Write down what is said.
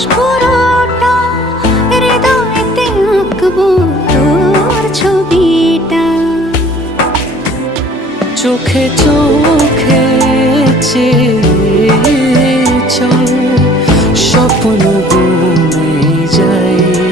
আকাশ পুরোটা হৃদয়েতে আঁকবো তোর ছবিটা। চোখে চোখে চেয়ে চল, স্বপ্ন বনে যাই।